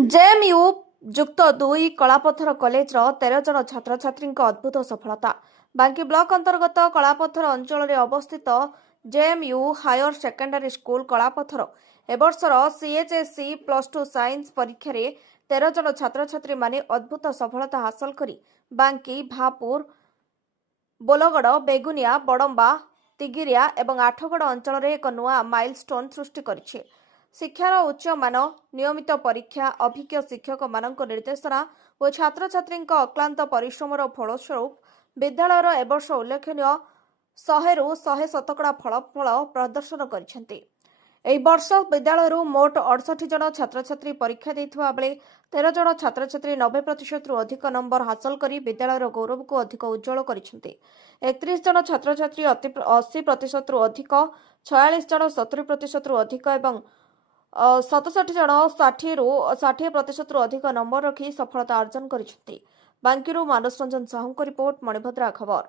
ଜେଏମ୍ୟୁ ଯୁକ୍ତ 2 କଳାପଥର କଲେଜର 13 ଜଣ ଛାତ୍ରଛାତ୍ରୀଙ୍କ ଅଦ୍ଭୁତ ସଫଳତା। ବାଙ୍କୀ ବ୍ଲକ ଅନ୍ତର୍ଗତ କଳାପଥର ଅଞ୍ଚଳରେ ଅବସ୍ଥିତ ଜେଏମ୍ୟୁ ହାୟର ସେକେଣ୍ଡାରୀ ସ୍କୁଲ କଳାପଥର ଏବର୍ଷର ସିଏଚ୍ଏସ୍ଇ +2 ସାଇନ୍ସ ପରୀକ୍ଷାରେ 13 ଜଣ ଛାତ୍ରଛାତ୍ରୀମାନେ ଅଦ୍ଭୁତ ସଫଳତା ହାସଲ କରି ବାଙ୍କୀ, ଭାପୁର, ବୋଲଗଡ଼, ବେଗୁନିଆ, ବଡମ୍ବା, ତିଗିରିଆ ଏବଂ ଆଠଗଡ଼ ଅଞ୍ଚଳରେ ଏକ ନୂଆ ମାଇଲଷ୍ଟୋନ୍ ସୃଷ୍ଟି କରିଛି। ଶିକ୍ଷାର ଉଚ୍ଚମାନ, ନିୟମିତ ପରୀକ୍ଷା, ଅଭିଜ୍ଞ ଶିକ୍ଷକମାନଙ୍କ ନିର୍ଦ୍ଦେଶନା ଓ ଛାତ୍ରଛାତ୍ରୀଙ୍କ ଅକ୍ଲାନ୍ତ ପରିଶ୍ରମର ଫଳସ୍ୱରୂପ ବିଦ୍ୟାଳୟର ଏବର୍ଷ ଉଲ୍ଲେଖନୀୟ 100ରୁ 100% ଫଳାଫଳ ପ୍ରଦର୍ଶନ କରିଛନ୍ତି। ଏହି ବର୍ଷ ବିଦ୍ୟାଳୟରୁ ମୋଟ 68 ଜଣ ଛାତ୍ରଛାତ୍ରୀ ପରୀକ୍ଷା ଦେଇଥିବା ବେଳେ 13 ଜଣ ଛାତ୍ରଛାତ୍ରୀ 90%ରୁ ଅଧିକ ନମ୍ବର ହାସଲ କରି ବିଦ୍ୟାଳୟର ଗୌରବକୁ ଅଧିକ ଉଜ୍ଜ୍ୱଳ କରିଛନ୍ତି। 31 ଜଣ ଛାତ୍ରଛାତ୍ରୀ 80%ରୁ ଅଧିକ, 46 ଜଣ 70%ରୁ ଅଧିକ ଏବଂ 67 ଜଣ 60ରୁ 60% ଅଧିକ ନମ୍ବର ରଖି ସଫଳତା ଅର୍ଜନ କରିଛନ୍ତି। ବାଙ୍କୀରୁ ମାନସ ରଞ୍ଜନ ସାହୁଙ୍କ ରିପୋର୍ଟ, ମଣିଭଦ୍ରା ଖବର।